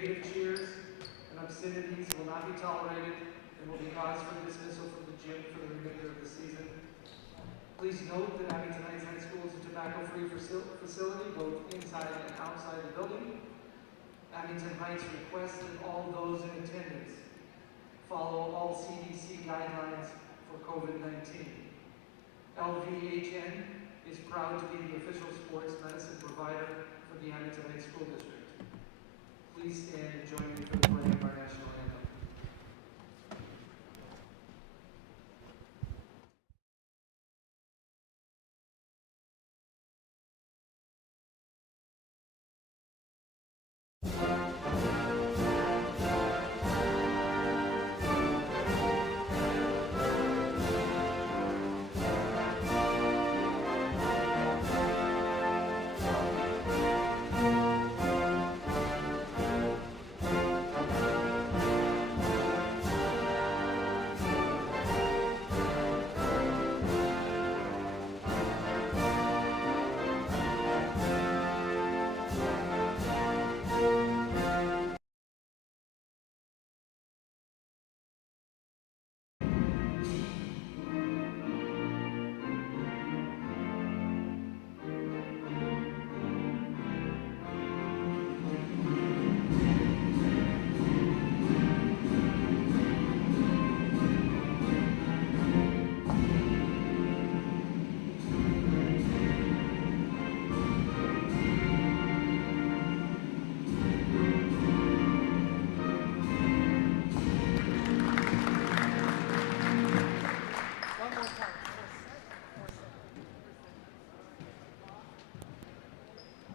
Negative cheers and obscenities will not be tolerated and will be cause for dismissal from the gym for the remainder of the season. Please note that Abington Heights High School is a tobacco-free facility both inside and outside the building. Abington Heights requests that all those in attendance follow all CDC guidelines for COVID-19. LVHN is proud to be the official sports medicine provider for the Abington Heights School District. Please stand and join me for the playing of our national anthem.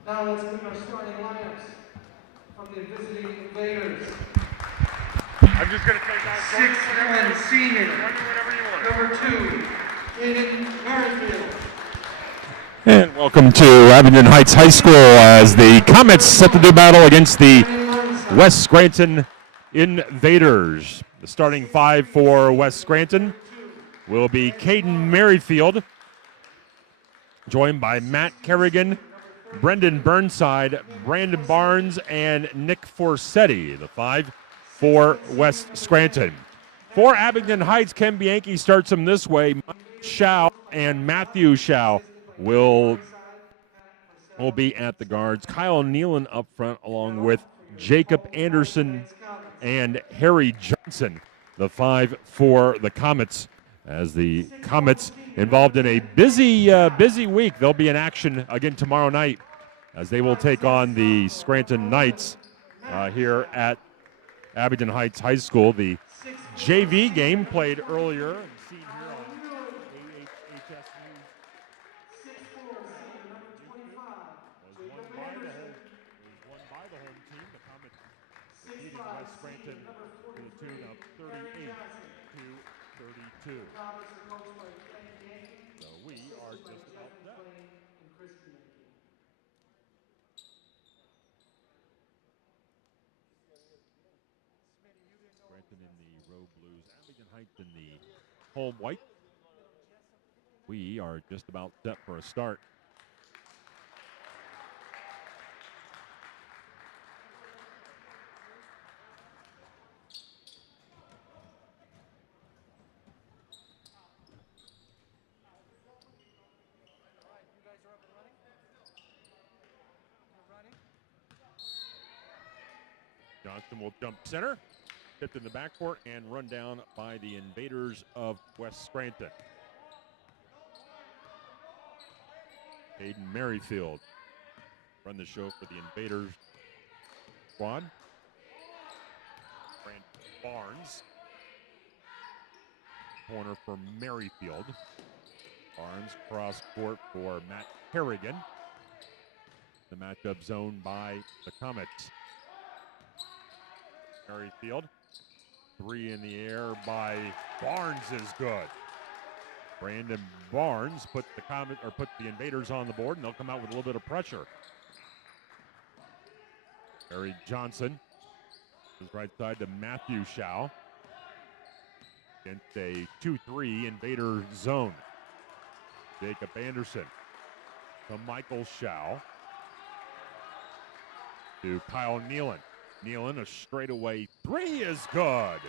Now let's meet our starting lineups from the visiting Invaders. I'm just going to take out 6'1" senior, number 2, Aiden Merrifield. And welcome to Abington Heights High School as the Comets set to do battle against the West Scranton Invaders. The starting five for West Scranton will be Caden Merrifield, joined by Matt Kerrigan, Brendan Burnside, Brandon Barnes, and Nick Forsetti, the five for West Scranton. For Abington Heights, Ken Bianchi starts them this way. Mike Schau and Matthew Schau will be at the guards. Kyle Nealon up front along with Jacob Anderson and Harry Johnson, the five for the Comets. As the Comets involved in a busy week. They'll be in action again tomorrow night as they will take on the Scranton Knights here at Abington Heights High School. The JV game played earlier and seen here on AHS News. Was won by the home team. The Comets defeating West Scranton to the tune of 38-32. So we are just about done. Scranton in the road blues, Abington Heights in the home white. We are just about set for a start. Johnson will jump center, tipped in the backcourt, and run down by the Invaders of West Scranton. Aiden Merrifield run the show for the Invaders squad. Brandon Barnes, corner for Merrifield. Barnes cross court for Matt Kerrigan. The matchup zone by the Comets. Merrifield, three in the air by Barnes is good. Brandon Barnes put the Invaders on the board, and they'll come out with a little bit of pressure. Harry Johnson is right side to Matthew Schau against a 2-3 Invader zone. Jacob Anderson to Michael Schau to Kyle Nealon. Nealon, a straightaway three is good.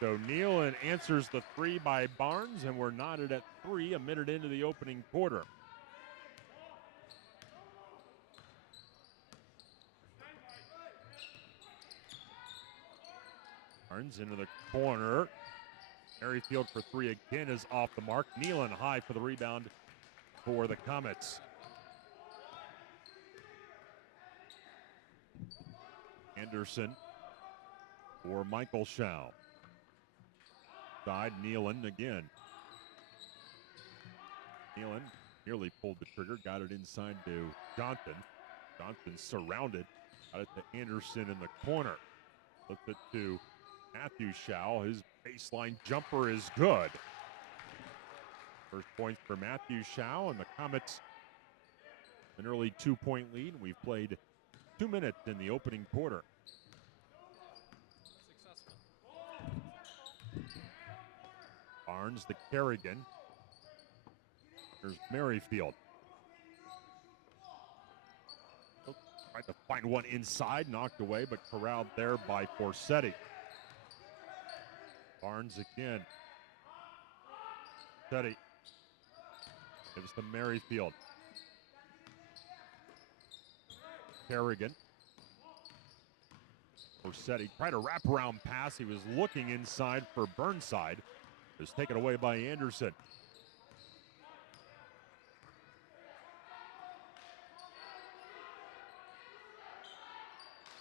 So Nealon answers the three by Barnes, and we're knotted at 3 a minute into the opening quarter. Barnes into the corner. Merrifield for 3 again is off the mark. Nealon high for the rebound for the Comets. Anderson for Michael Schau. Side, Nealon again. Nealon nearly pulled the trigger, got it inside to Johnson. Johnson surrounded, got it to Anderson in the corner. Flipped it to Matthew Schau. His baseline jumper is good. First points for Matthew Schau, and the Comets an early 2-point lead. We've played 2 minutes in the opening quarter. Barnes to Kerrigan. There's Merrifield. Tried to find one inside, knocked away, but corralled there by Forsetti. Barnes again. Forsetti gives to Merrifield. Kerrigan. Forsetti tried a wraparound pass. He was looking inside for Burnside. It was taken away by Anderson.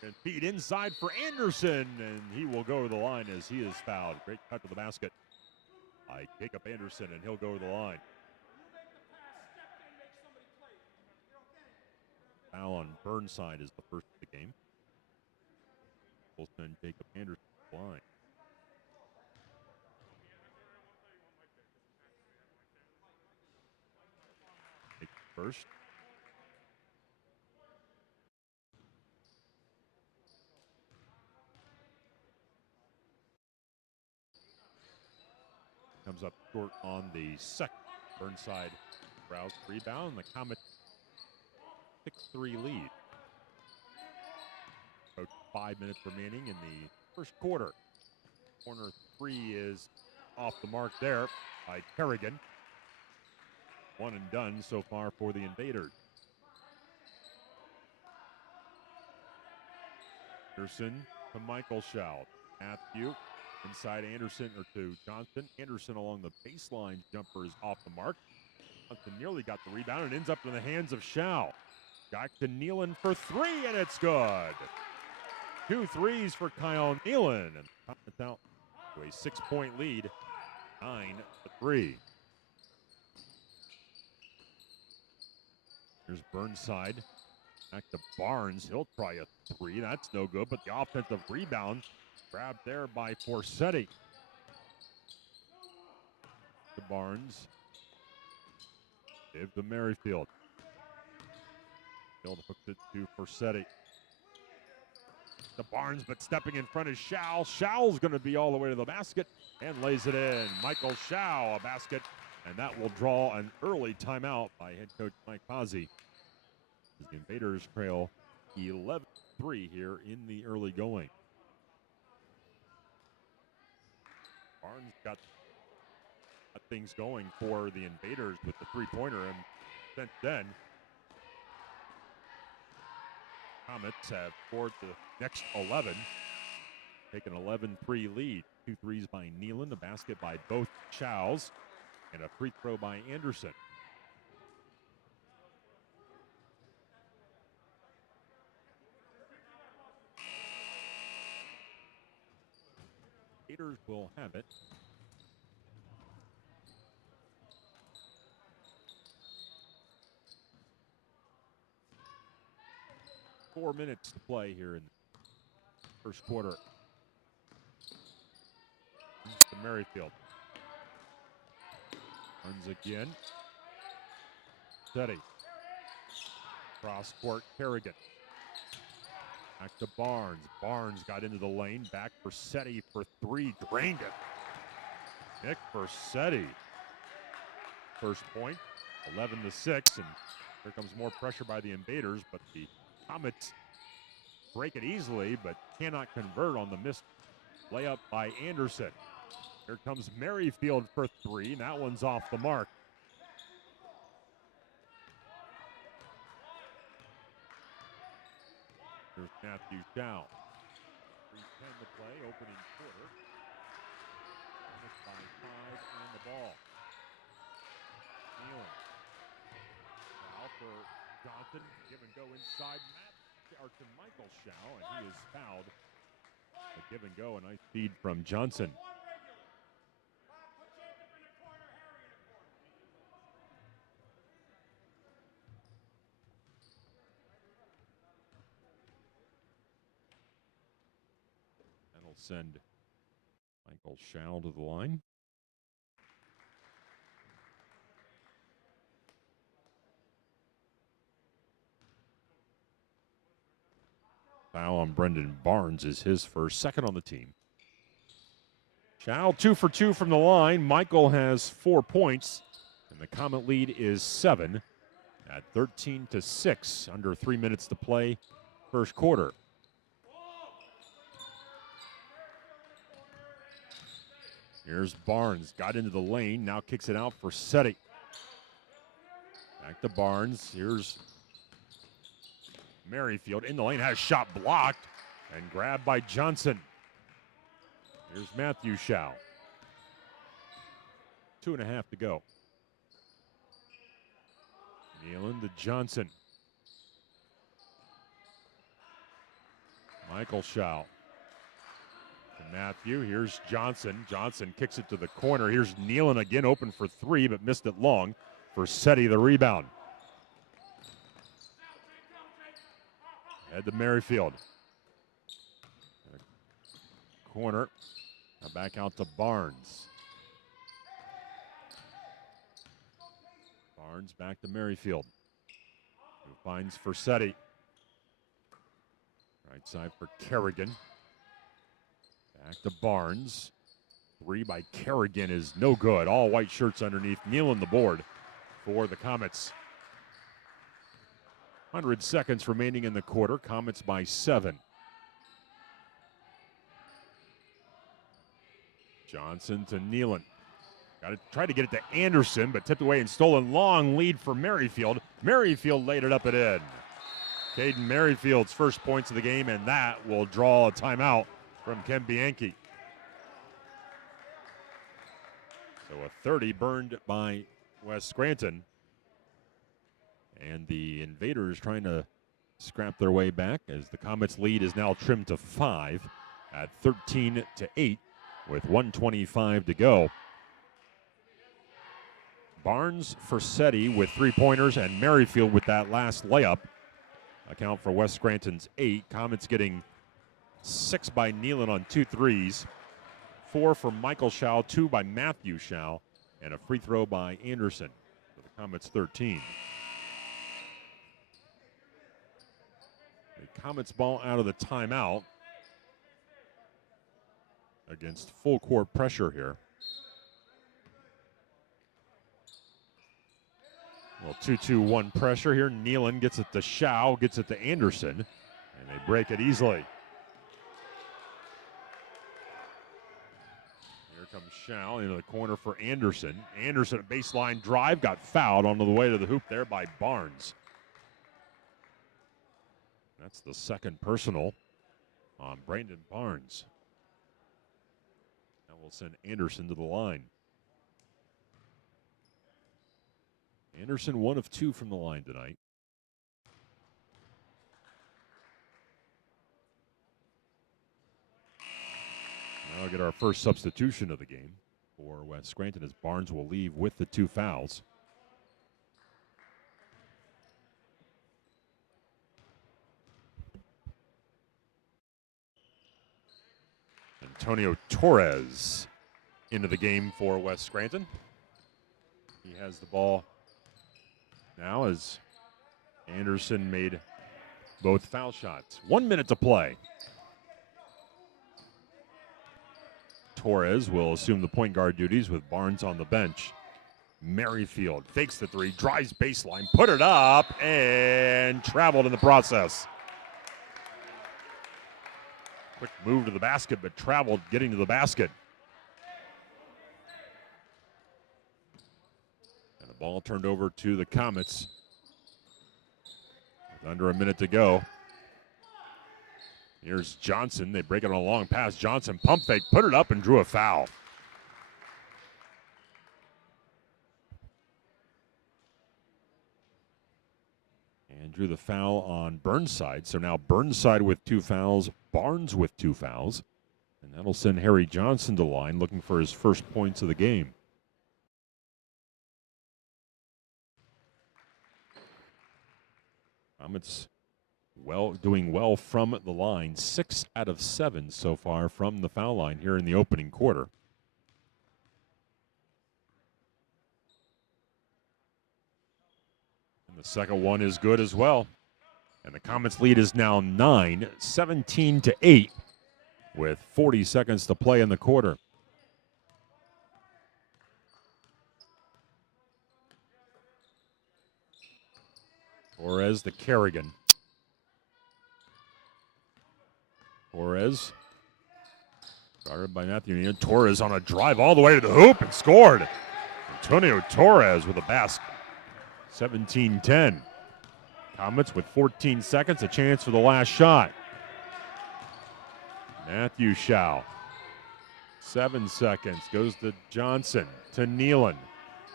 And feed inside for Anderson, and he will go to the line as he is fouled. Great cut to the basket by Jacob Anderson, and he'll go to the line. Foul on Burnside is the first of the game. We'll send Jacob Anderson to the line. Take the first. Comes up short on the second. Burnside routes rebound. The Comets 6-3 lead. About 5 minutes remaining in the first quarter. Corner three is off the mark there by Kerrigan. One and done so far for the Invaders. Anderson to Michael Schau. Matthew inside Anderson or to Johnson. Anderson along the baseline jumper is off the mark. Johnson nearly got the rebound and ends up in the hands of Schau. Back to Nealon for 3, and it's good. 2 threes for Kyle Nealon, and Comets out to a 6-point lead, 9-3. Here's Burnside. Back to Barnes. He'll try a 3. That's no good, but the offensive rebound grabbed there by Forsetti. To Barnes. Give to Merrifield. Field hooks it to Forsetti. To Barnes, but stepping in front is Schau. Schau's going to be all the way to the basket and lays it in. Michael Schau, a basket, and that will draw an early timeout by head coach Mike Pazzi. As the Invaders trail 11-3 here in the early going. Barnes got things going for the Invaders with the three-pointer, and since then, Comets have scored the next 11, taking an 11-3 lead. 2 threes by Nealon, a basket by both Schaus, and a free throw by Anderson. Gators will have it. Four minutes to play here in the first quarter. To Merrifield. Runs again. Steady. Cross court, Kerrigan. Back to Barnes. Barnes got into the lane. Back for Forsetti for 3. Drained it. Nick Forsetti. First point, 11-6, and here comes more pressure by the Invaders, but the Comets break it easily, but cannot convert on the missed layup by Anderson. Here comes Merrifield for three, and that one's off the mark. Here's Matthew Chow. 3:10 to play, opening quarter. Missed by 5 and the ball. Nealon. Foul for Johnson. Give and go inside to Michael Chow, and he is fouled. A give and go, a nice feed from Johnson. That'll send Michael Chow to the line. Foul on Brendan Barnes is his first, second on the team. Chow 2 for 2 from the line. Michael has 4 points, and the Comet lead is 7 at 13-6, under 3 minutes to play, first quarter. Here's Barnes, got into the lane, now kicks it out for Seti. Back to Barnes. Here's Merrifield in the lane, has a shot blocked and grabbed by Johnson. Here's Matthew Chow. 2.5 to go. Nealon to Johnson. Michael Chow to Matthew. Here's Johnson. Johnson kicks it to the corner. Here's Nealon again, open for three, but missed it long. For Seti, the rebound. Head to Merrifield. Corner. Now back out to Barnes. Barnes back to Merrifield. Who finds for Seti. Right side for Kerrigan. Back to Barnes. Three by Kerrigan is no good. All white shirts underneath. Nealon the board for the Comets. 100 seconds remaining in the quarter. Comets by 7. Johnson to Nealon. Got to try to get it to Anderson, but tipped away and stolen. Long lead for Merrifield. Merrifield laid it up and in. Caden Merrifield's first points of the game, and that will draw a timeout from Ken Bianchi. So a 30 burned by West Scranton. And the Invaders trying to scrap their way back as the Comets lead is now trimmed to 5 at 13-8 with 1:25 to go. Barnes for Seti with 3-pointers and Merrifield with that last layup account for West Scranton's 8. Comets getting 6 by Nealon on 2 threes, 4 for Michael Chow, 2 by Matthew Chow, and a free throw by Anderson for the Comets 13. The Comets ball out of the timeout against full court pressure here. Well, 2-2-1 pressure here. Nealon gets it to Chow, gets it to Anderson, and they break it easily. Here comes Chow into the corner for Anderson. Anderson, a baseline drive, got fouled on the way to the hoop there by Barnes. That's the second personal on Brandon Barnes. That will send Anderson to the line. Anderson 1 of 2 from the line tonight. Now we'll get our first substitution of the game for West Scranton as Barnes will leave with the 2 fouls. Antonio Torres into the game for West Scranton. He has the ball now as Anderson made both foul shots. 1 minute to play. Torres will assume the point guard duties with Barnes on the bench. Merrifield fakes the three, drives baseline, put it up, and traveled in the process. Quick move to the basket, but traveled getting to the basket. And the ball turned over to the Comets. With under a minute to go. Here's Johnson. They break it on a long pass. Johnson pump fake, put it up, and drew a foul. And drew the foul on Burnside. So now Burnside with 2 fouls, Barnes with 2 fouls. And that'll send Harry Johnson to line looking for his first points of the game. Comets doing well from the line. 6 out of 7 so far from the foul line here in the opening quarter. The second one is good as well. And the Comets lead is now 9, 17-8 with 40 seconds to play in the quarter. Torres to Kerrigan. Torres guarded by Matthew Neal. Torres on a drive all the way to the hoop and scored. Antonio Torres with a basket. 17-10. Comets with 14 seconds, a chance for the last shot. Matthew Schau. 7 seconds, goes to Johnson, to Nealon.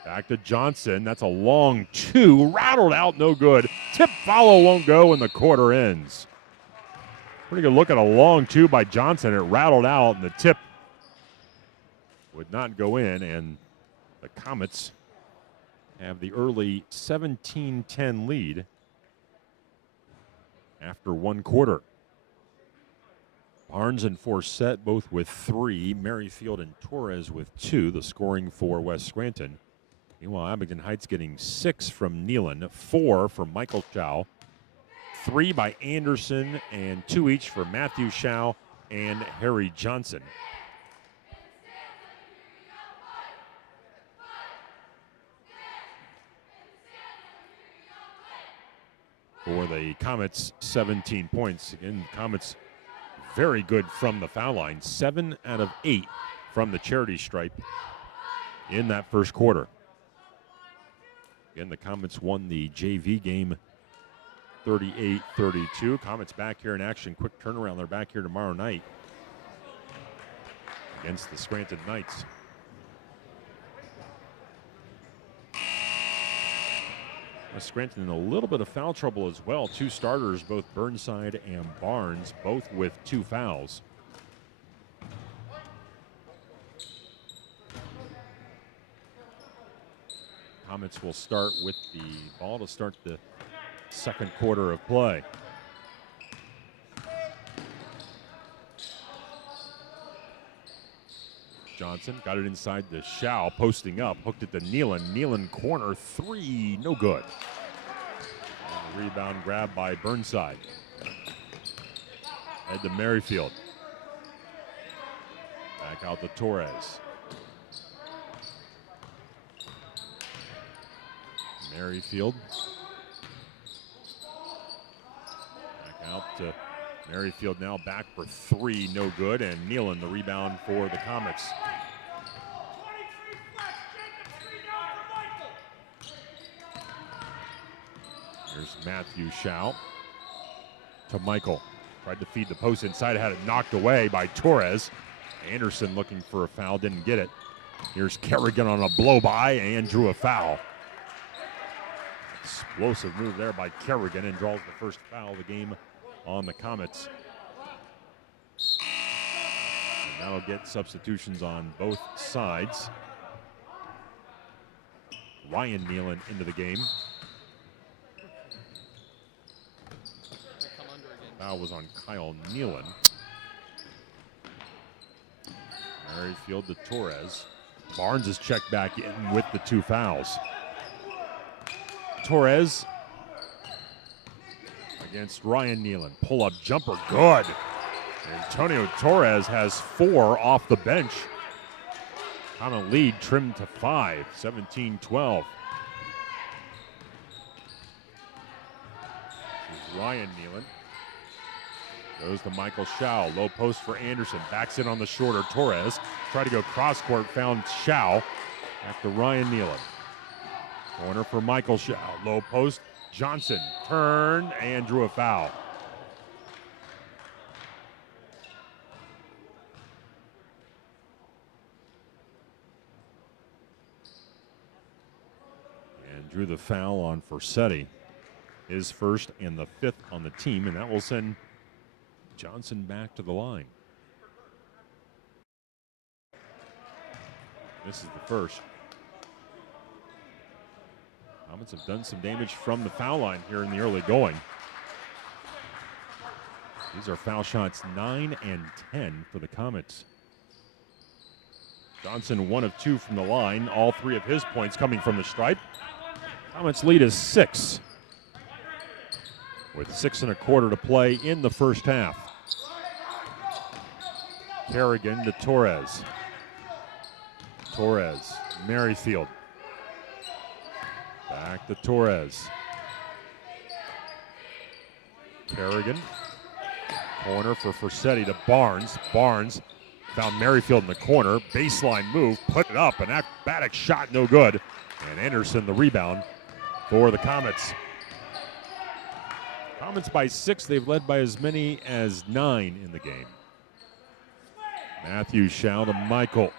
Back to Johnson, that's a long 2, rattled out, no good. Tip follow won't go, and the quarter ends. Pretty good look at a long 2 by Johnson. It rattled out, and the tip would not go in, and the Comets have the early 17-10 lead after 1 quarter. Barnes and Forsett both with 3. Merrifield and Torres with 2, the scoring for West Scranton. Meanwhile, Abington Heights getting 6 from Nealon, 4 from Michael Schau, 3 by Anderson, and 2 each for Matthew Schau and Harry Johnson. For the Comets, 17 points. Again, Comets very good from the foul line. 7 out of 8 from the charity stripe in that first quarter. Again, the Comets won the JV game 38-32. Comets back here in action. Quick turnaround. They're back here tomorrow night against the Scranton Knights. Scranton in a little bit of foul trouble as well. 2 starters, both Burnside and Barnes, both with 2 fouls. Comets will start with the ball to start the second quarter of play. Johnson got it inside to Schau, posting up, hooked it to Nealon. Nealon corner 3, no good. And the rebound grab by Burnside. Head to Merrifield. Back out to Torres. Merrifield. Back out to Merrifield now back for 3, no good, and Nealon the rebound for the Comets. Here's Matthew Schau to Michael. Tried to feed the post inside, had it knocked away by Torres. Anderson looking for a foul, didn't get it. Here's Kerrigan on a blow-by and drew a foul. Explosive move there by Kerrigan and draws the first foul of the game on the Comets. And that'll get substitutions on both sides. Ryan Nealon into the game. Foul was on Kyle Nealon. Merrifield to Torres. Barnes is checked back in with the 2 fouls. Torres against Ryan Nealon. Pull-up jumper, good. Antonio Torres has 4 off the bench. On a lead trimmed to 5, 17-12. Ryan Nealon. Goes to Michael Schau. Low post for Anderson. Backs in on the shorter. Torres tried to go cross court. Found Schau. Back to Ryan Nealon. Corner for Michael Schau. Low post. Johnson turned and drew a foul. And drew the foul on Varsity. His first and the 5th on the team, and that will send Johnson back to the line. This is the first. Comets have done some damage from the foul line here in the early going. These are foul shots 9 and 10 for the Comets. Johnson 1 of 2 from the line. All 3 of his points coming from the stripe. Comets lead is 6. With 6 1/4 to play in the first half. Kerrigan to Torres. Torres, Merrifield. Back to Torres. Kerrigan. Corner for Varsity to Barnes. Barnes found Merrifield in the corner. Baseline move, put it up. An acrobatic shot, no good. And Anderson the rebound for the Comets. Comets by 6. They've led by as many as 9 in the game. Matthew Schau to Michael.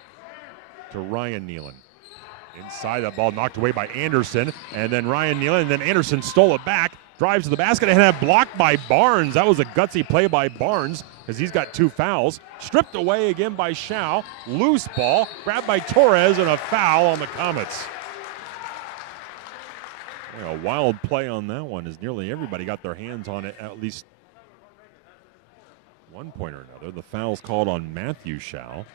To Ryan Nealon. Inside, that ball knocked away by Anderson. And then Ryan Nealon. And then Anderson stole it back. Drives to the basket and had blocked by Barnes. That was a gutsy play by Barnes because he's got 2 fouls. Stripped away again by Schau. Loose ball. Grabbed by Torres and a foul on the Comets. A wild play on that one as nearly everybody got their hands on it at least one point or another. The foul's called on Matthew Schau,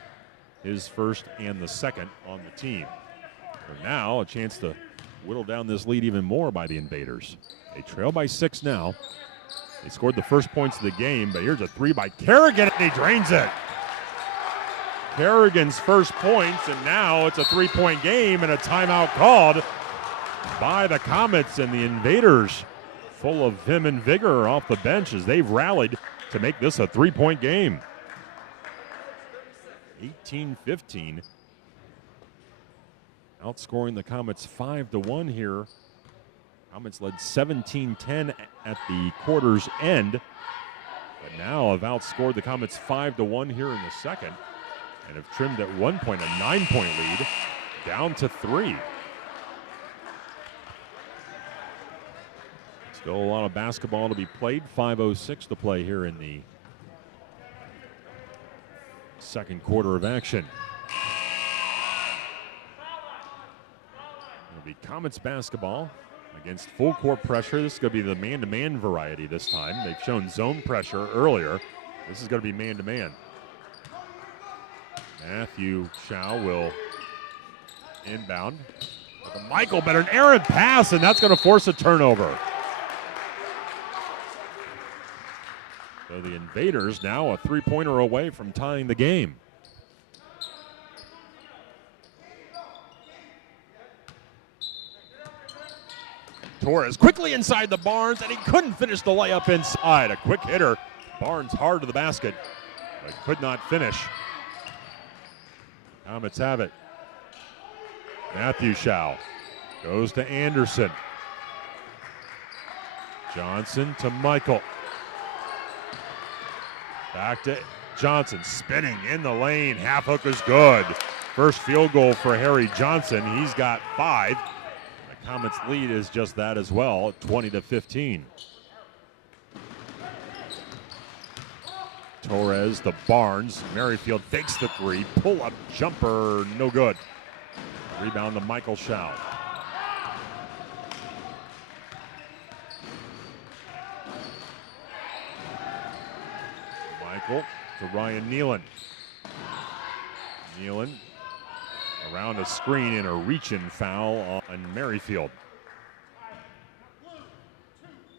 his first and the 2nd on the team. So now a chance to whittle down this lead even more by the Invaders. They trail by 6 now. They scored the first points of the game, but here's a 3 by Kerrigan and he drains it. Kerrigan's first points, and now it's a 3-point game and a timeout called by the Comets, and the Invaders full of vim and vigor off the bench as they've rallied to make this a 3-point game. 18-15. Outscoring the Comets 5-1 here. Comets led 17-10 at the quarter's end, but now have outscored the Comets 5-1 here in the second and have trimmed at 1 point, a 9-point lead, down to 3. Still a lot of basketball to be played. 5:06 to play here in the second quarter of action. It'll be Comets basketball against full court pressure. This is going to be the man-to-man variety this time. They've shown zone pressure earlier. This is going to be man-to-man. Matthew Schau will inbound. Michael better, an errant pass, and that's going to force a turnover. So the Invaders now a 3-pointer away from tying the game. Torres quickly inside the Barnes, and he couldn't finish the layup inside. A quick hitter. Barnes hard to the basket, but could not finish. Comets have it. Matthew Schau goes to Anderson. Johnson to Michael. Back to Johnson, spinning in the lane. Half hook is good. First field goal for Harry Johnson. He's got 5. The Comets lead is just that as well, 20-15. Torres to Barnes. Merrifield fakes the 3. Pull-up jumper, no good. Rebound to Michael Schau. Michael to Ryan Nealon. Nealon around a screen and a reach-in foul on Merrifield.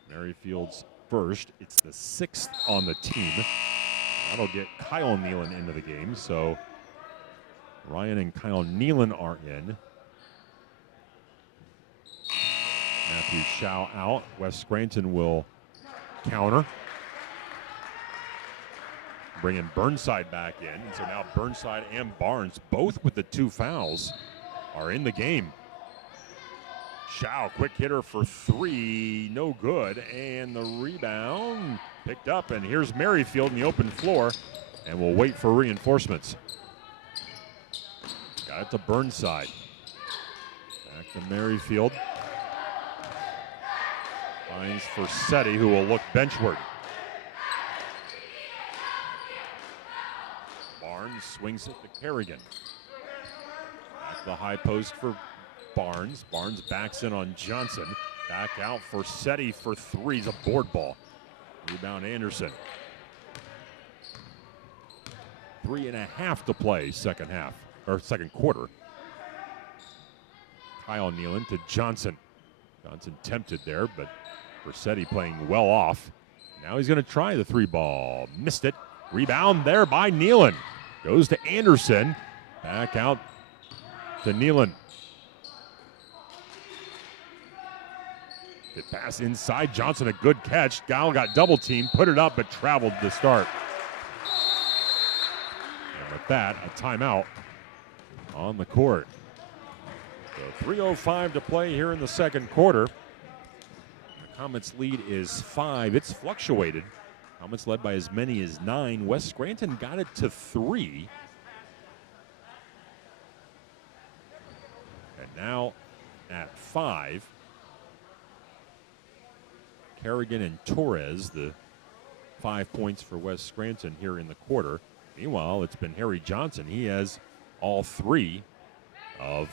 Merrifield's first. It's the 6th on the team. That'll get Kyle Nealon into the game, so Ryan and Kyle Nealon are in. Matthew Schau out. West Scranton will counter. bringing Burnside back in. And so now Burnside and Barnes, both with the 2 fouls, are in the game. Shao, quick hitter for 3, no good. And the rebound picked up, and here's Merrifield in the open floor, and we'll wait for reinforcements. Got it to Burnside. Back to Merrifield. Finds Varsity, who will look benchward. Barnes swings it to Kerrigan. Back to the high post for Barnes. Barnes backs in on Johnson. Back out for Varsity for 3. It's a board ball. Rebound Anderson. 3.5 to play second quarter. Kyle Nealon to Johnson. Johnson tempted there, but Varsity playing well off. Now he's going to try the 3 ball. Missed it. Rebound there by Nealon. Goes to Anderson. Back out to Nealon. Good pass inside. Johnson, a good catch. Gall got double teamed, put it up, but traveled to start. And with that, a timeout on the court. So 3:05 to play here in the second quarter. The Comets lead is 5. It's fluctuated. Comets led by as many as 9. West Scranton got it to 3. And now at 5. Kerrigan and Torres, the 5 points for West Scranton here in the quarter. Meanwhile, it's been Harry Johnson. He has all 3 of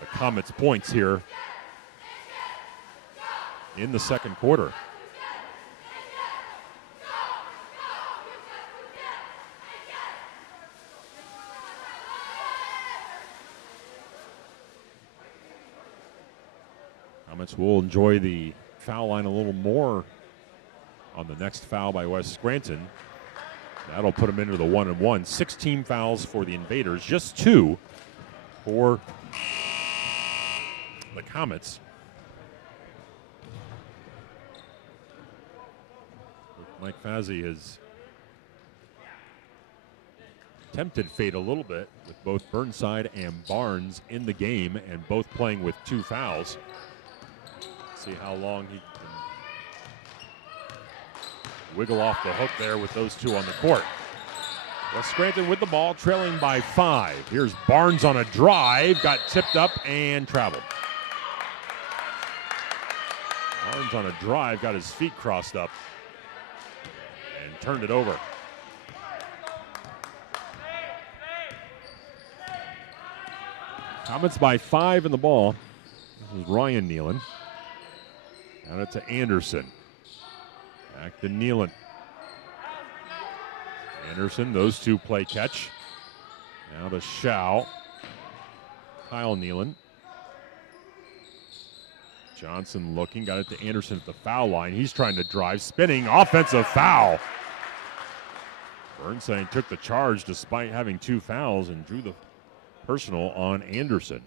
the Comets' points here in the second quarter. Comets will enjoy the foul line a little more on the next foul by West Scranton. That'll put them into the 1-and-1. 16 fouls for the Invaders, just 2 for the Comets. Mike Fazzi has tempted fate a little bit with both Burnside and Barnes in the game and both playing with 2 fouls. See how long he can wiggle off the hook there with those 2 on the court. West Scranton with the ball, trailing by 5. Here's Barnes on a drive, got tipped up and traveled. Barnes on a drive, got his feet crossed up and turned it over. Comets by 5 in the ball. This is Ryan Nealon. Now it's to Anderson. Back to Nealon. Anderson, those 2 play catch. Now to Shao. Kyle Nealon. Johnson looking, got it to Anderson at the foul line. He's trying to drive, spinning, offensive foul. Burnside took the charge despite having 2 fouls and drew the personal on Anderson.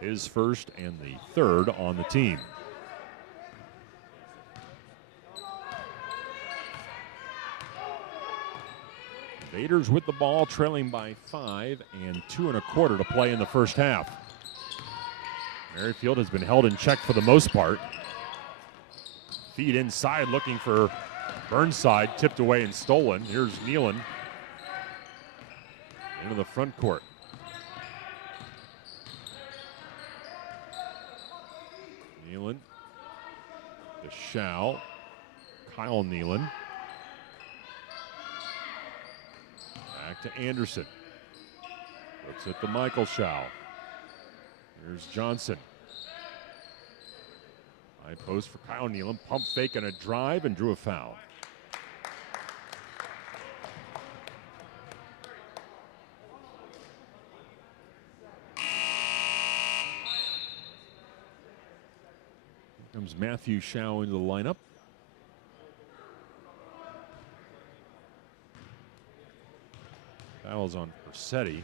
His first and the 3rd on the team. Invaders with the ball, trailing by 5 and 2 1/4 to play in the first half. Merrifield has been held in check for the most part. Feed inside, looking for Burnside, tipped away and stolen. Here's Nealon into the front court. Nealon, to Shao, Kyle Nealon. Back to Anderson. Looks at the Michael Shao. Here's Johnson. High post for Kyle Nealon. Pump fake and a drive and drew a foul. Here comes Matthew Shao into the lineup. Foul's on Varsity.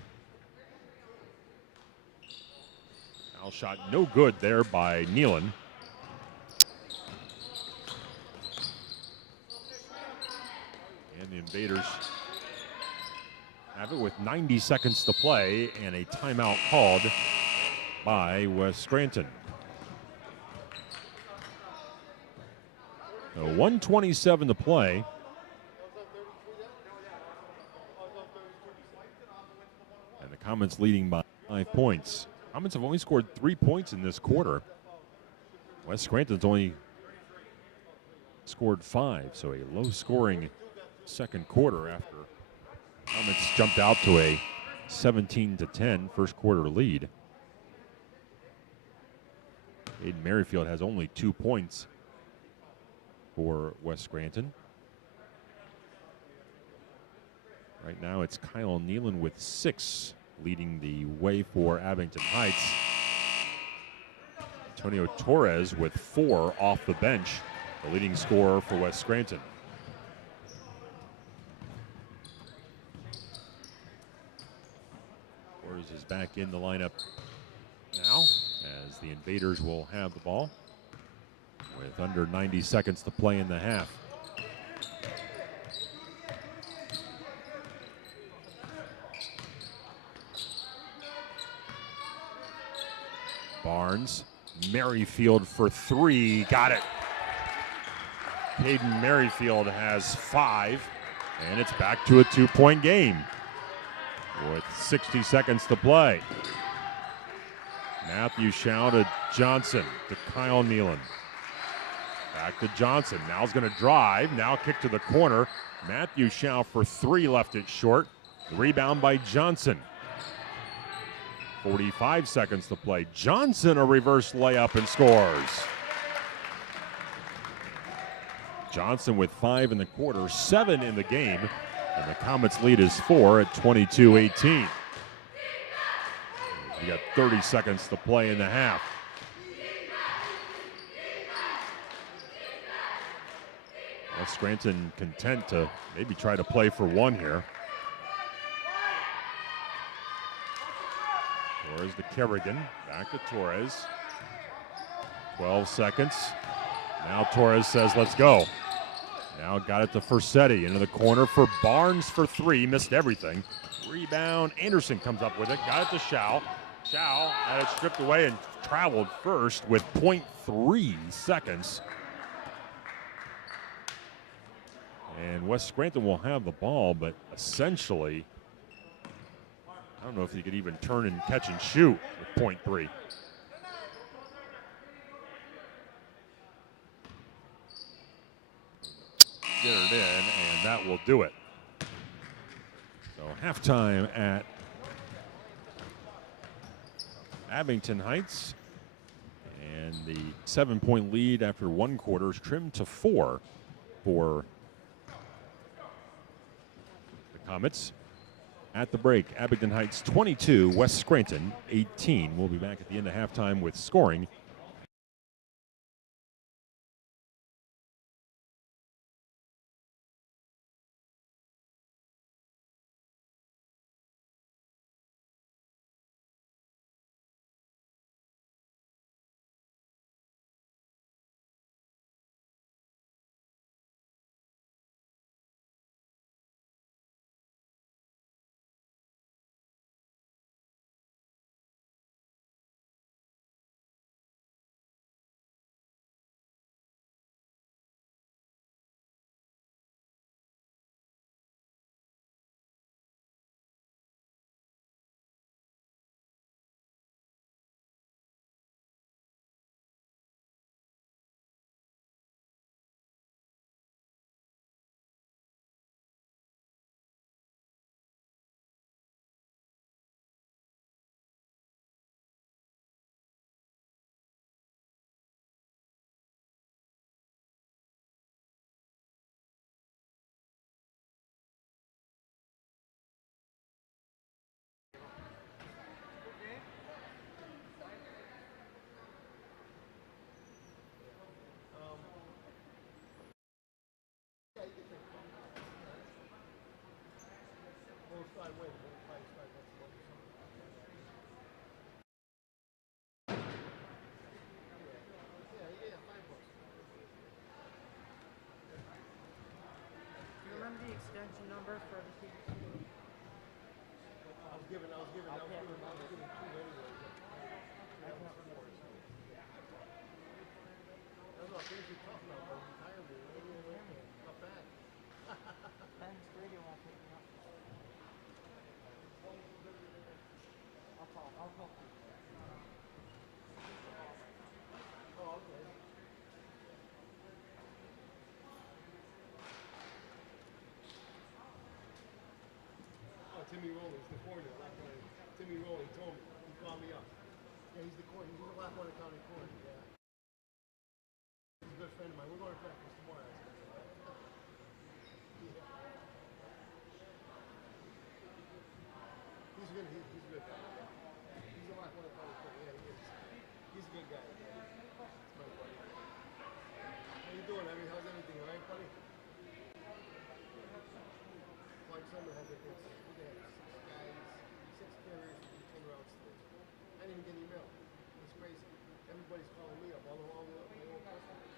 Foul shot no good there by Nealon. The Invaders have it with 90 seconds to play and a timeout called by West Scranton. So 1:27 to play. And the Comets leading by 5 points. Comets have only scored 3 points in this quarter. West Scranton's only scored 5, so a low-scoring second quarter after Comets jumped out to a 17-10 first quarter lead. Aiden Merrifield has only 2 points for West Scranton. Right now it's Kyle Nealon with 6 leading the way for Abington Heights. Antonio Torres with 4 off the bench, the leading scorer for West Scranton. Torres is back in the lineup now as the Invaders will have the ball with under 90 seconds to play in the half. Barnes, Merrifield for 3, got it. Caden Merrifield has 5, and it's back to a 2-point game with 60 seconds to play. Matthew Shaw to Johnson to Kyle Nealon. Back to Johnson, now's gonna drive, now kick to the corner. Matthew Shaw for 3, left it short. Rebound by Johnson. 45 seconds to play. Johnson a reverse layup and scores. Johnson with 5 in the quarter, 7 in the game, and the Comets lead is 4 at 22-18. We got 30 seconds to play in the half. Well, Scranton content to maybe try to play for 1 here. Torres to Kerrigan, back to Torres. 12 seconds. Now Torres says, let's go. Now got it to Fersetti, into the corner for Barnes for 3, missed everything. Rebound, Anderson comes up with it, got it to Shao. Shao had it stripped away and traveled first with 0.3 seconds. And West Scranton will have the ball, but essentially, I don't know if he could even turn and catch and shoot with 0.3. Get it in, and that will do it. So halftime at Abington Heights. And the 7-point lead after 1 quarter is trimmed to 4 for the Comets. At the break, Abington Heights 22, West Scranton 18. We'll be back at the end of halftime with scoring. extension number for the team. I was given two anyway. I don't know, things are tough now, but retirement, not bad. Ben's radio won't pick me up. I'll call you. Oh, okay. Oh, Timmy Rowley, he's the corner. Timmy Rowley, he told me. He called me up. Yeah, he's the corner. He's the Lackawanna County corner. Yeah. He's a good friend of mine. We're going to practice tomorrow. He's good. He's a good guy. He's a Lackawanna County corner. Yeah, he is. He's a good guy. It's my buddy. How you doing, Abby? How's everything? All right, buddy? Like summer has a good six guys, 6 carriers, 10 routes. I didn't even get an email. It's crazy. Everybody's calling me up, all the my old customers.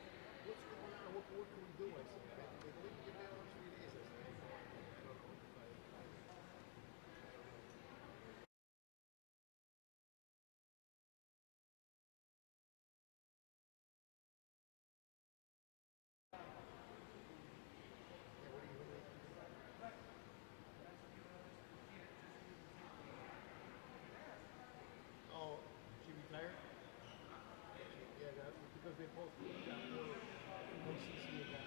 What's going on? What can we do? I said, they go, get mail in 3 days. I said, I don't know. Oh, she retired? Yeah, that's because they both got more CC and that.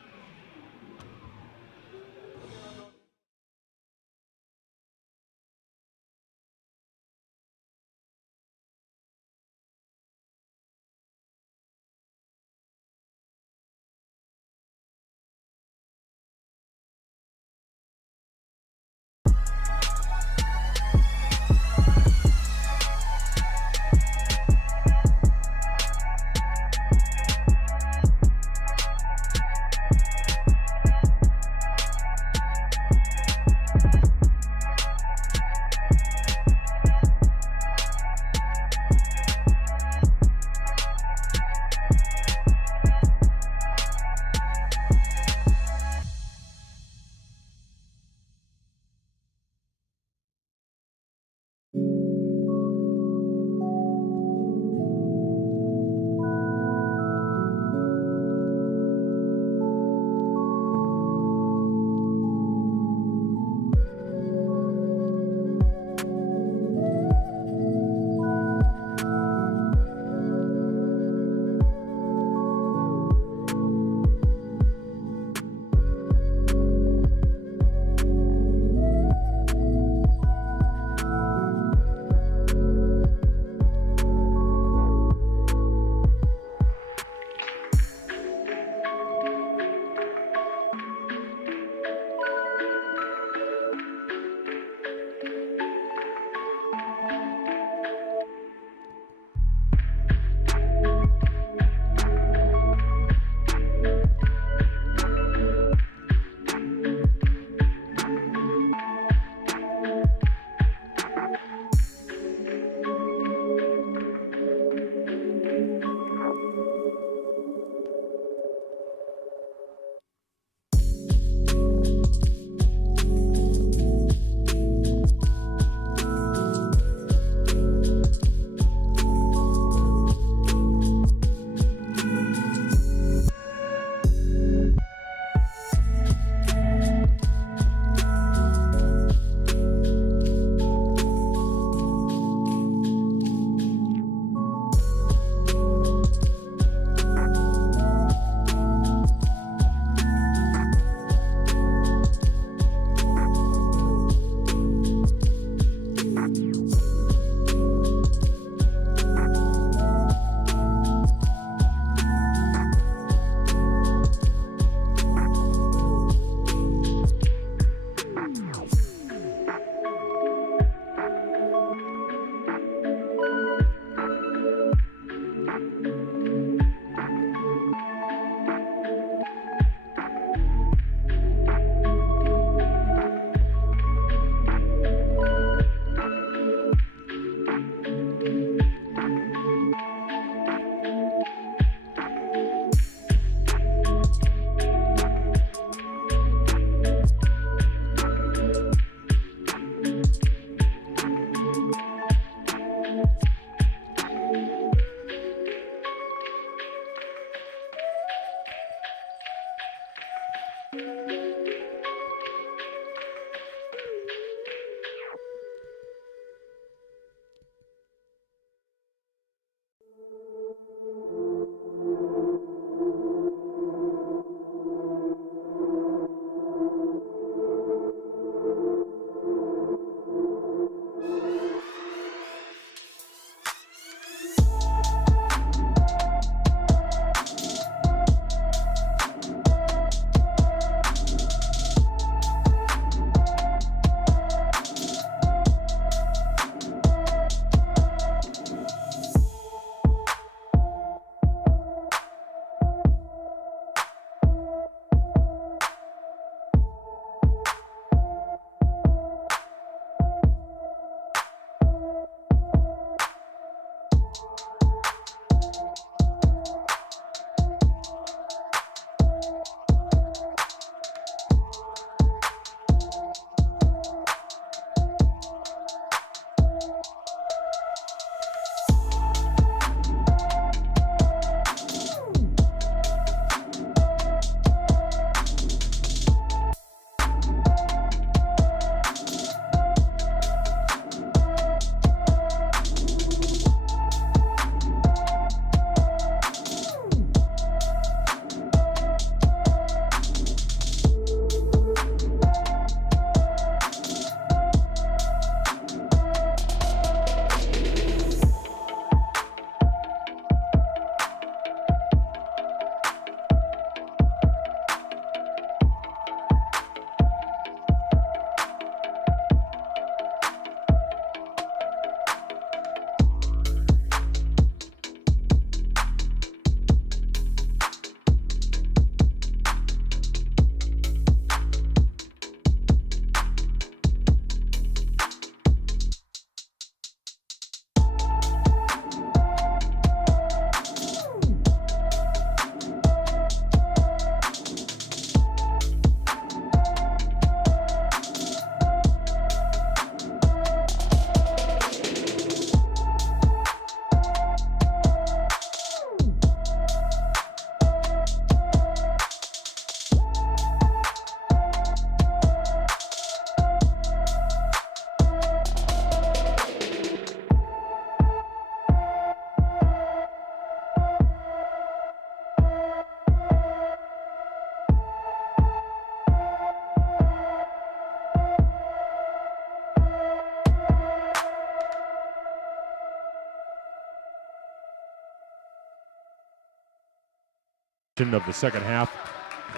Of the second half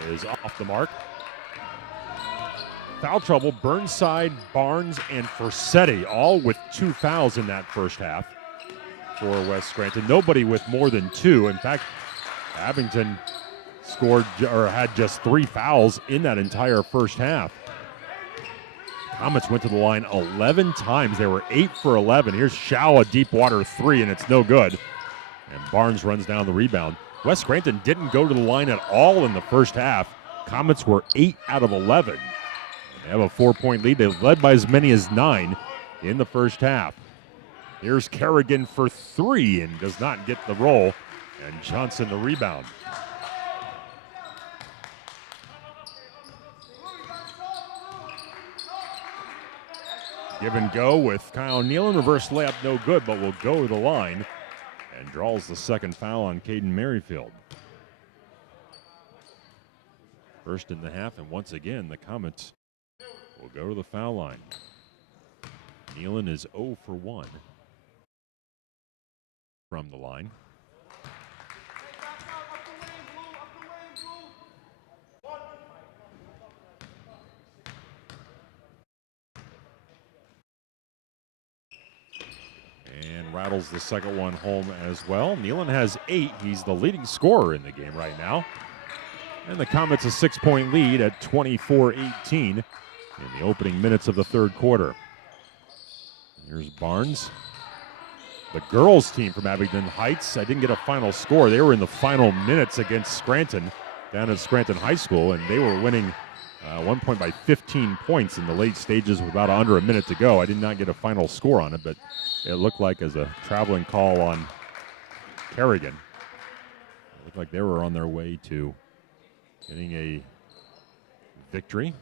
is off the mark. Foul trouble, Burnside, Barnes, and Versetti, all with 2 fouls in that first half for West Scranton. Nobody with more than 2. In fact, Abington scored or had just 3 fouls in that entire first half. Comets went to the line 11 times. They were 8 for 11. Here's Shaw, a deep water 3, and it's no good. And Barnes runs down the rebound. West Scranton didn't go to the line at all in the first half. Comets were 8 out of 11. They have a 4-point lead. They led by as many as 9 in the first half. Here's Kerrigan for 3 and does not get the roll. And Johnson the rebound. Give and go with Kyle Nealon. Reverse layup no good, but will go to the line. And draws the second foul on Caden Merrifield. First in the half, and once again, the Comets will go to the foul line. Nealon is 0 for 1 from the line. And rattles the second one home as well. Nealon has 8. He's the leading scorer in the game right now. And the Comets a 6-point lead at 24-18 in the opening minutes of the third quarter. Here's Barnes. The girls team from Abington Heights, I didn't get a final score. They were in the final minutes against Scranton down at Scranton High School, and they were winning 1 point by 15 points in the late stages with about under a minute to go. I did not get a final score on it, but it looked like as a traveling call on Kerrigan. It looked like they were on their way to getting a victory.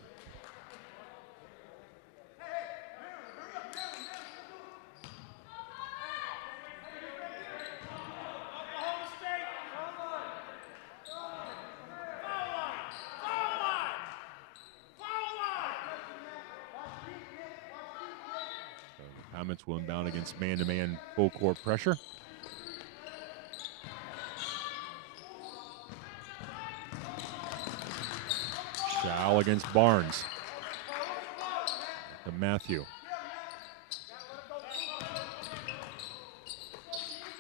So the Comets will inbound against man-to-man full court pressure. Shao against Barnes. To Matthew.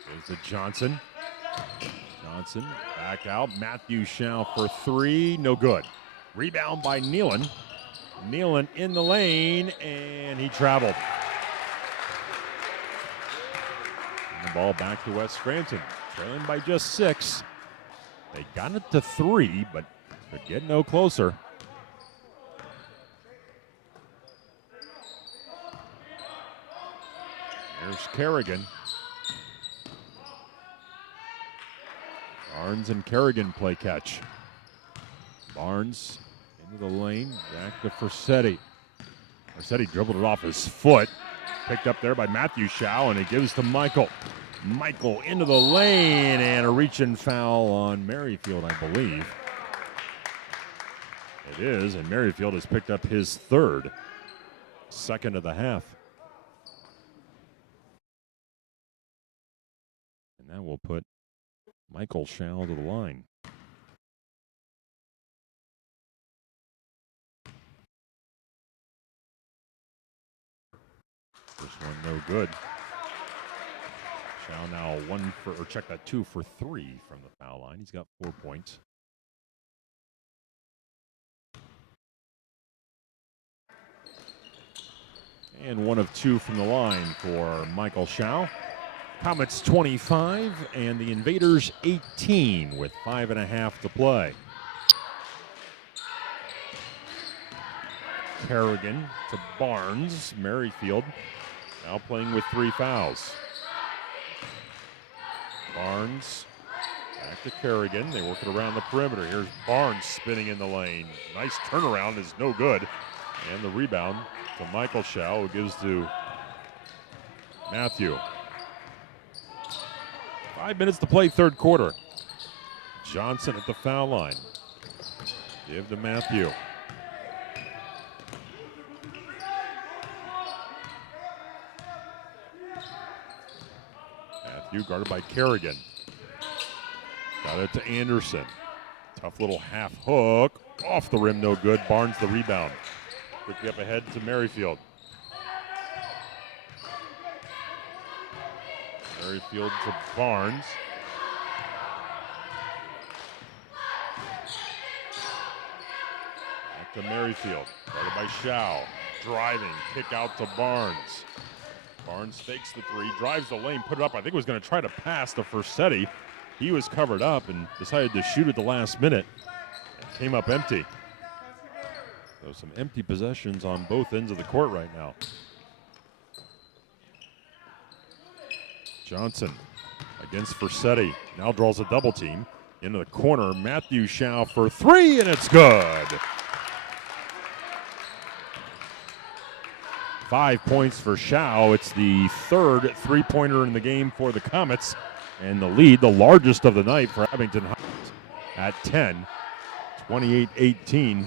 There's the Johnson. Johnson back out. Matthew Shao for three. No good. Rebound by Nealon. Nealon in the lane, and he traveled. And the ball back to West Scranton. Trailing by just 6. They got it to 3, but they're getting no closer. There's Kerrigan. Barnes and Kerrigan play catch. Barnes into the lane, back to Versetti. Versetti dribbled it off his foot. Picked up there by Matthew Shao, and he gives to Michael. Michael into the lane, and a reach-in foul on Merrifield, I believe. It is, and Merrifield has picked up his third. Second of the half. And that will put Michael Shao to the line. First one no good. Shao now check that 2 for 3 from the foul line. He's got 4 points. And 1 of 2 from the line for Michael Shao. Comets 25 and the Invaders 18 with 5.5 to play. Kerrigan to Barnes. Merrifield now playing with 3 fouls. Barnes back to Kerrigan. They work it around the perimeter. Here's Barnes spinning in the lane. Nice turnaround is no good. And the rebound to Michael Shao, who gives to Matthew. 5 minutes to play, third quarter. Johnson at the foul line. Give to Matthew. Matthew guarded by Kerrigan. Got it to Anderson. Tough little half hook. Off the rim, no good. Barnes the rebound. Quickly up ahead to Merrifield. Merrifield to Barnes. Back to Merrifield. Guarded by Shao. Driving. Kick out to Barnes. Barnes fakes the 3. Drives the lane. Put it up. I think was going to try to pass to Versetti. He was covered up and decided to shoot at the last minute. And came up empty. So some empty possessions on both ends of the court right now. Johnson against Versetti. Now draws a double team. Into the corner. Matthew Shao for 3, and it's good. 5 points for Shao. It's the third three-pointer in the game for the Comets. And the lead, the largest of the night for Abington Heights at 10. 28-18.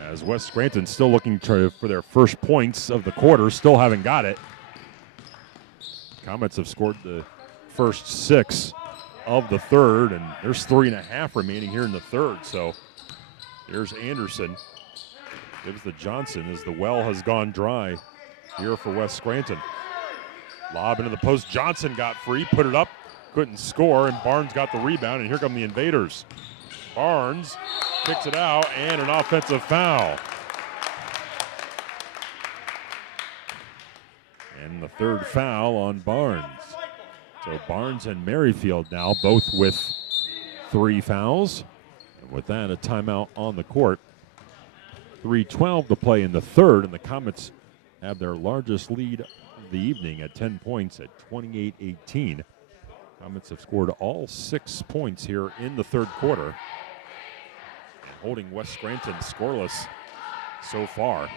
As West Scranton still looking for their first points of the quarter, still haven't got it. Comets have scored the first 6 of the third, and there's 3.5 remaining here in the third. So here's Anderson. Gives the Johnson as the well has gone dry here for West Scranton. Lob into the post. Johnson got free, put it up, couldn't score, and Barnes got the rebound, and here come the Invaders. Barnes kicks it out, and an offensive foul. And the third foul on Barnes. So Barnes and Merrifield now both with 3 fouls. And with that, a timeout on the court. 3:12 to play in the third, and the Comets have their largest lead of the evening at 10 points at 28-18. Comets have scored all 6 points here in the third quarter. holding West Scranton scoreless so far.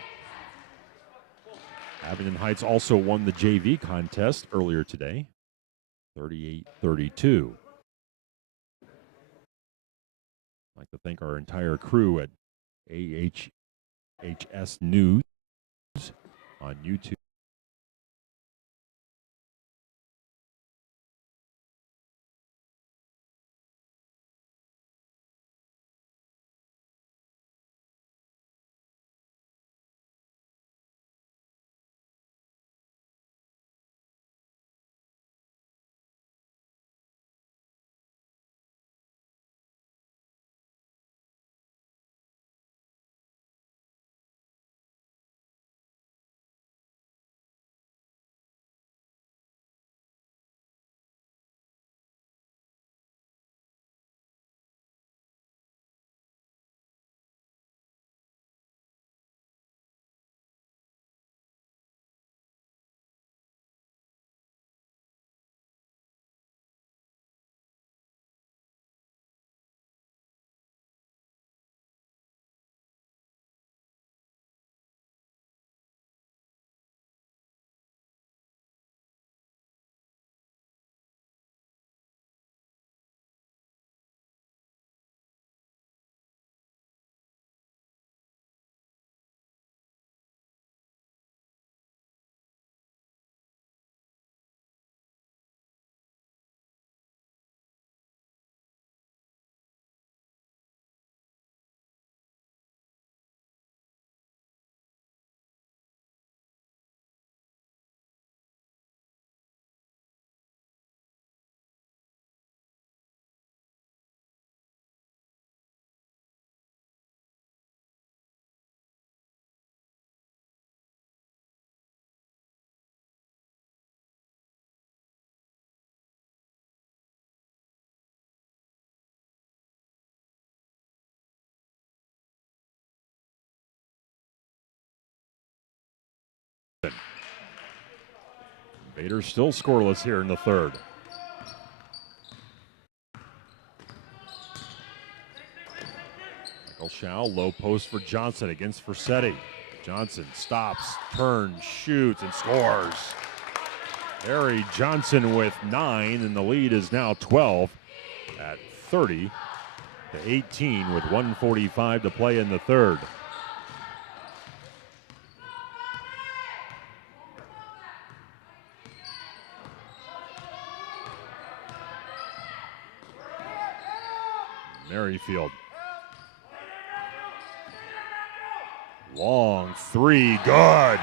Abington Heights also won the JV contest earlier today, 38-32. I'd like to thank our entire crew at AHHS News on YouTube. Vaders still scoreless here in the third. Michael Schau, low post for Johnson against Varsity. Johnson stops, turns, shoots, and scores. Harry Johnson with 9, and the lead is now 12 at 30-18 with 1:45 to play in the third. Merrifield. Long three, good.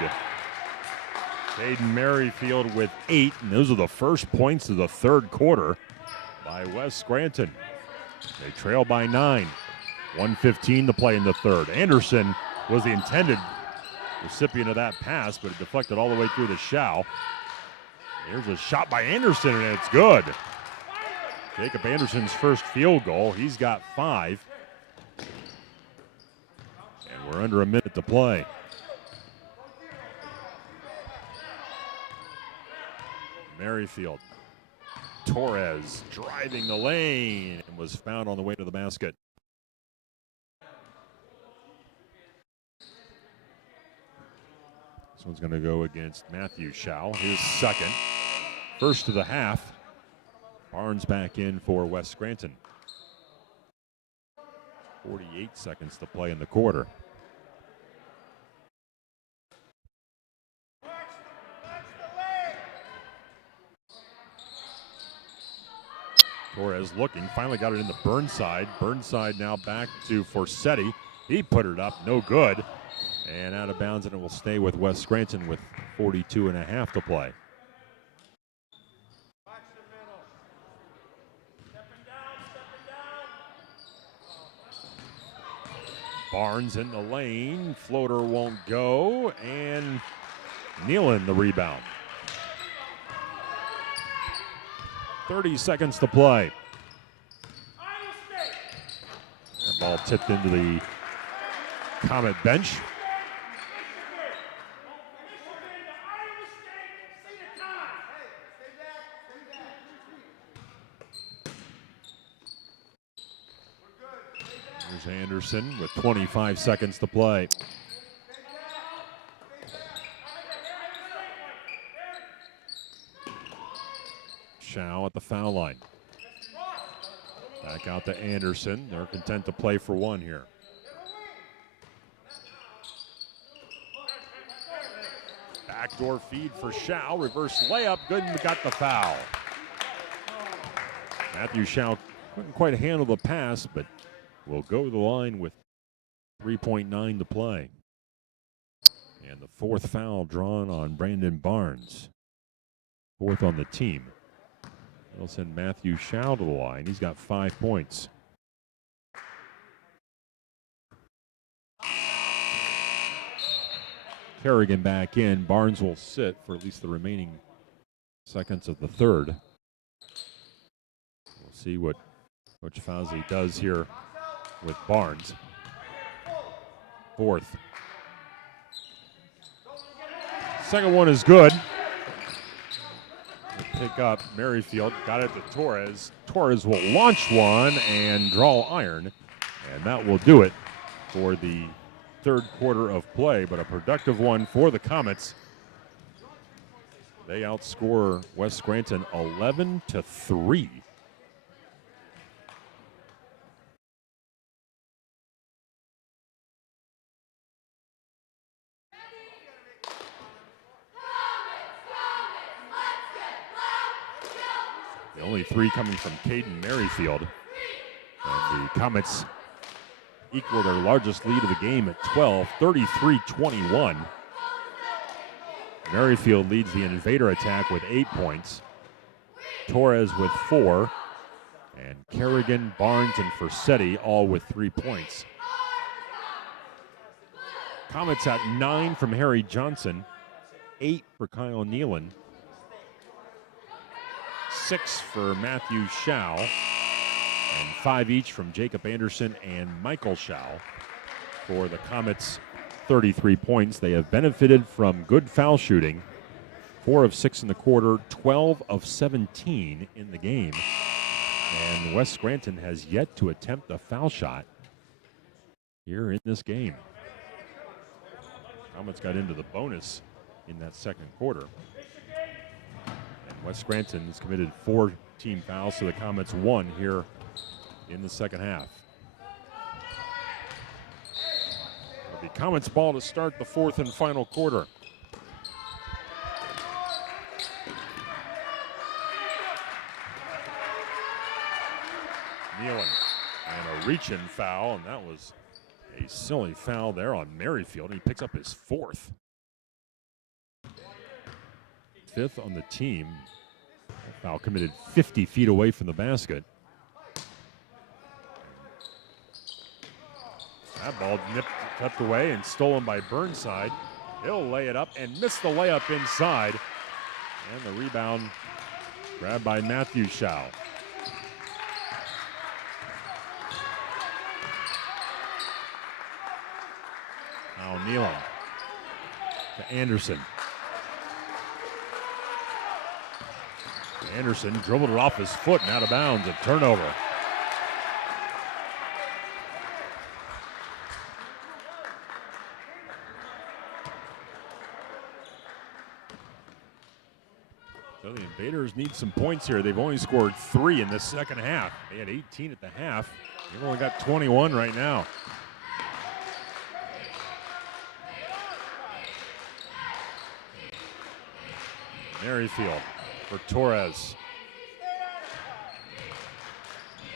Caden Merrifield with 8, and those are the first points of the third quarter by West Scranton. They trail by 9. 1:15 to play in the third. Anderson was the intended recipient of that pass, but it deflected all the way through the Schau. Here's a shot by Anderson, and it's good. Jacob Anderson's first field goal. He's got 5. And we're under a minute to play. Merrifield. Torres driving the lane and was found on the way to the basket. This one's going to go against Matthew Schau, his second. First of the half. Barnes back in for West Scranton. 48 seconds to play in the quarter. Torres looking, finally got it into Burnside. Burnside now back to Forsetti. He put it up, no good. And out of bounds, and it will stay with West Scranton with 42.5 to play. Barnes in the lane, floater won't go, and Nealon the rebound. 30 seconds to play. That ball tipped into the Comet bench. Here's Anderson with 25 seconds to play. Shao at the foul line. Back out to Anderson. They're content to play for one here. Backdoor feed for Shao. Reverse layup. Good and got the foul. Matthew Shao couldn't quite handle the pass, but will go to the line with 3.9 to play. And the fourth foul drawn on Brandon Barnes. Fourth on the team. They'll send Matthew Shao to the line. He's got 5 points. Kerrigan back in. Barnes will sit for at least the remaining seconds of the third. We'll see what Coach Fauzi does here with Barnes. Fourth. Second one is good. Pick up Merrifield, got it to Torres. Torres will launch one and draw iron, and that will do it for the third quarter of play, but a productive one for the Comets. They outscore West Scranton 11-3. The only three coming from Caden Merrifield. And the Comets equal their largest lead of the game at 12, 33-21. Merrifield leads the Invader attack with 8 points. Torres with 4. And Kerrigan, Barnes, and Versetti all with 3 points. Comets at 9 from Harry Johnson, 8 for Kyle Nealon, 6 for Matthew Shao, and 5 each from Jacob Anderson and Michael Shao for the Comets' 33 points. They have benefited from good foul shooting, 4 of 6 in the quarter, 12 of 17 in the game. And West Scranton has yet to attempt a foul shot here in this game. Comets got into the bonus in that second quarter. And West Scranton has committed 4 team fouls, so the Comets 1 here in the second half. The Comets ball to start the fourth and final quarter. Nealon and a reach-in foul, and that was a silly foul there on Merrifield. He picks up his 4th. 5th on the team. Foul committed 50 feet away from the basket. That ball tucked away and stolen by Burnside. He'll lay it up and miss the layup inside. And the rebound grabbed by Matthew Shao. Now Nealon to Anderson. Anderson dribbled it off his foot and out of bounds. A turnover. So the Invaders need some points here. They've only scored 3 in the second half. They had 18 at the half. They've only got 21 right now. Merrifield for Torres.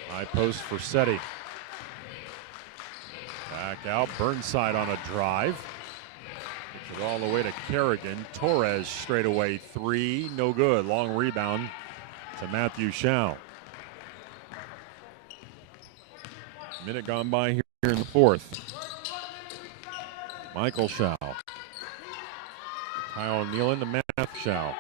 High post for Seti. Back out. Burnside on a drive. Gets it all the way to Kerrigan. Torres straight away 3. No good. Long rebound to Matthew Shao. Minute gone by here in the fourth. Michael Shao. Kyle Nealon to Matthew Shao.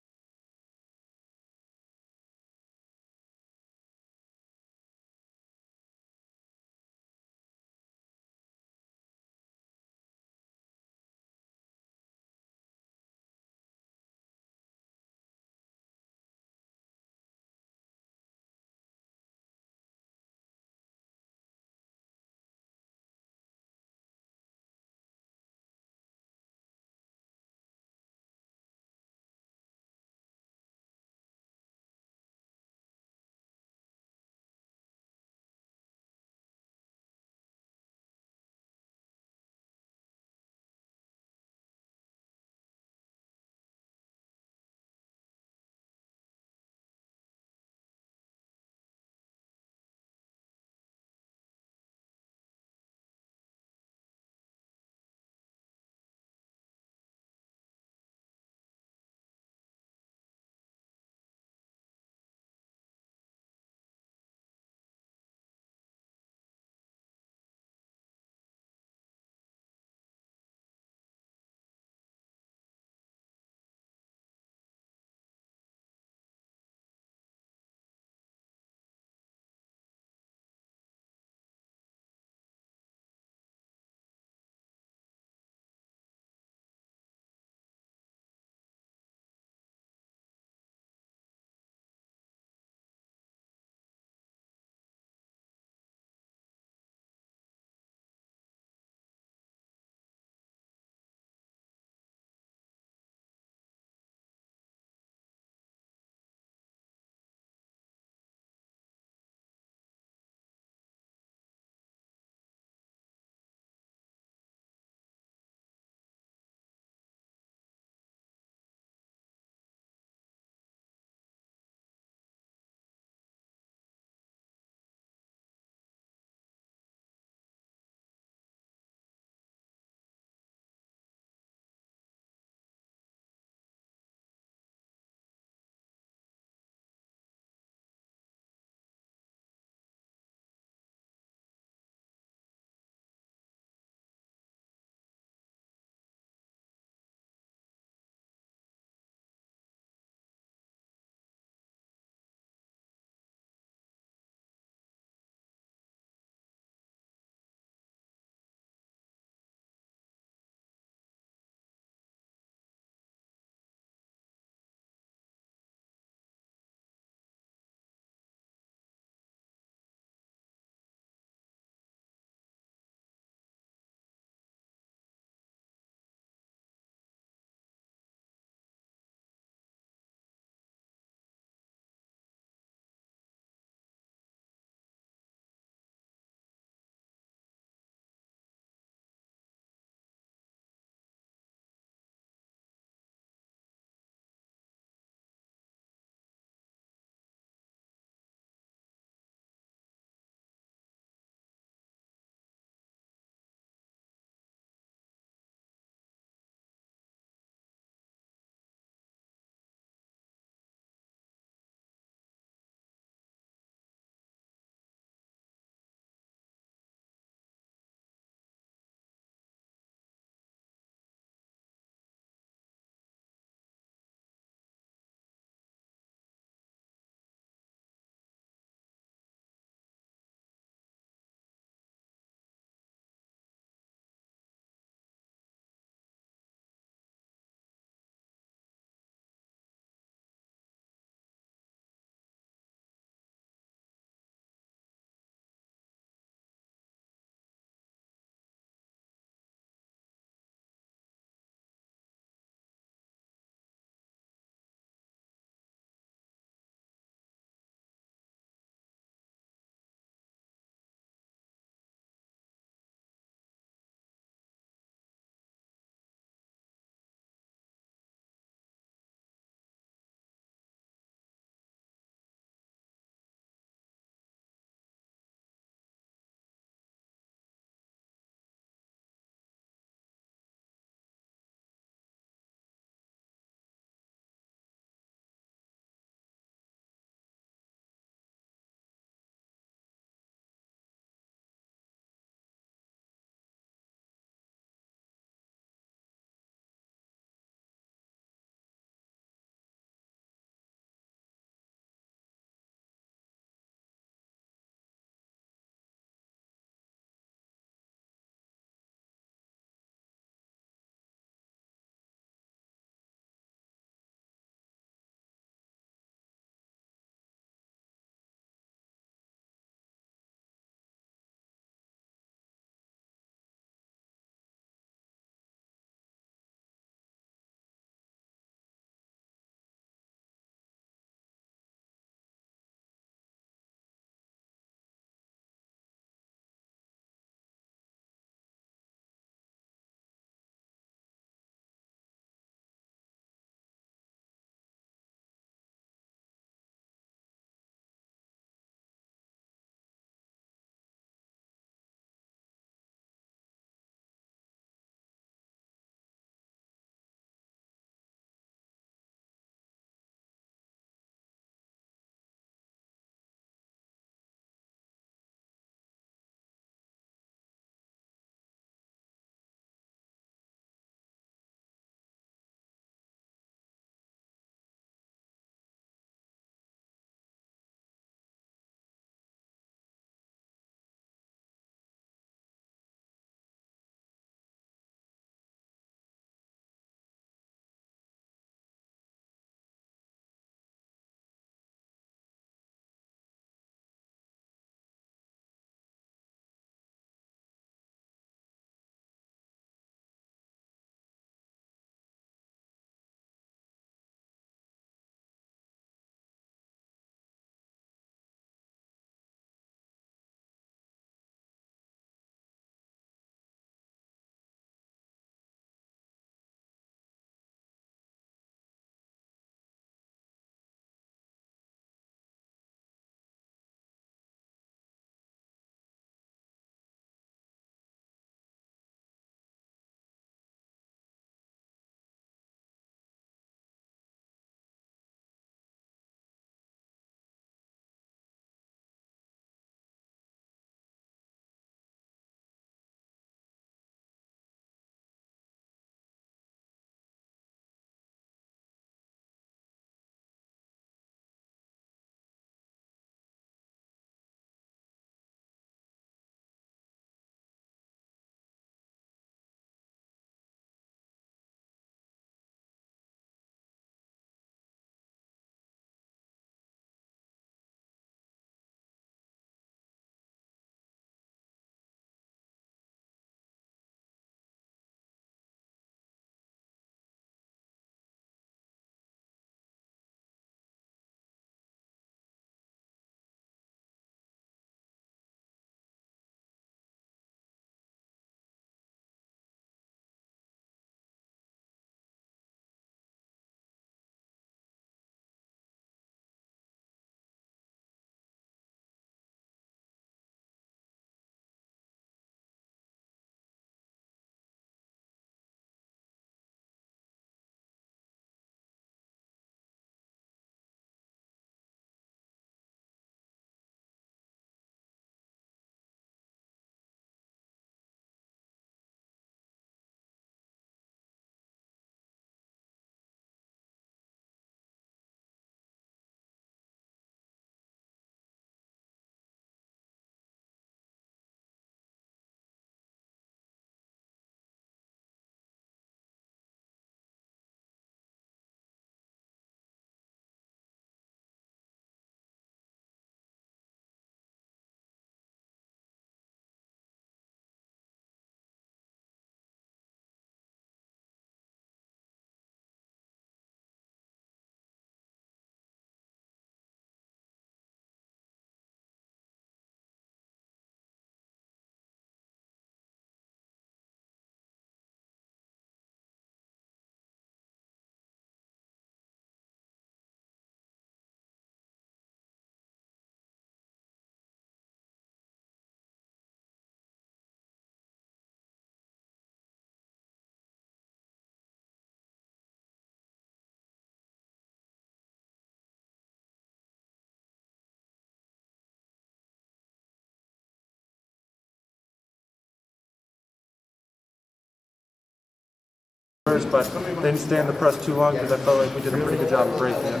but they didn't stay in the press too long because I felt like we did a pretty good job of breaking it.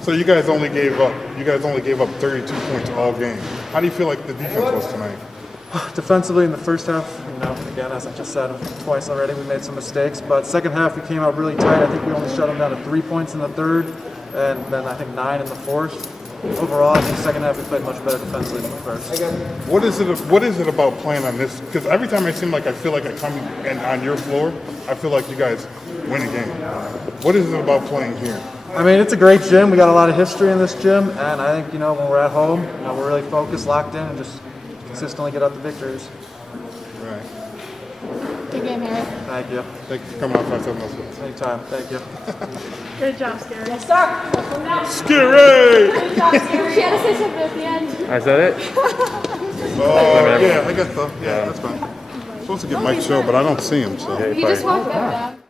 So you guys only gave up 32 points all game. How do you feel like the defense was tonight? Defensively in the first half, again, as I just said twice already, we made some mistakes. But second half, we came out really tight. I think we only shut them down to 3 points in the third, and then I think 9 in the fourth. Overall, I think second half we played much better defensively than the first. What is it about playing on this? Because every time I feel like I come in on your floor, I feel like you guys win a game. What is it about playing here? I mean, it's a great gym. We got a lot of history in this gym, and I think, when we're at home, we're really focused, locked in, and just consistently get out the victories. Right. Good game, Harry. Thank you. Thank you for coming out 5-7. Anytime. Thank you. Good job, Scary. Yes, sir. Scary! Good job, Scary. She had to say something at the end. I said it? Oh, yeah, I guess so. Yeah, that's fine. I'm supposed to get Mike's show, but I don't see him, so. You just walked back down.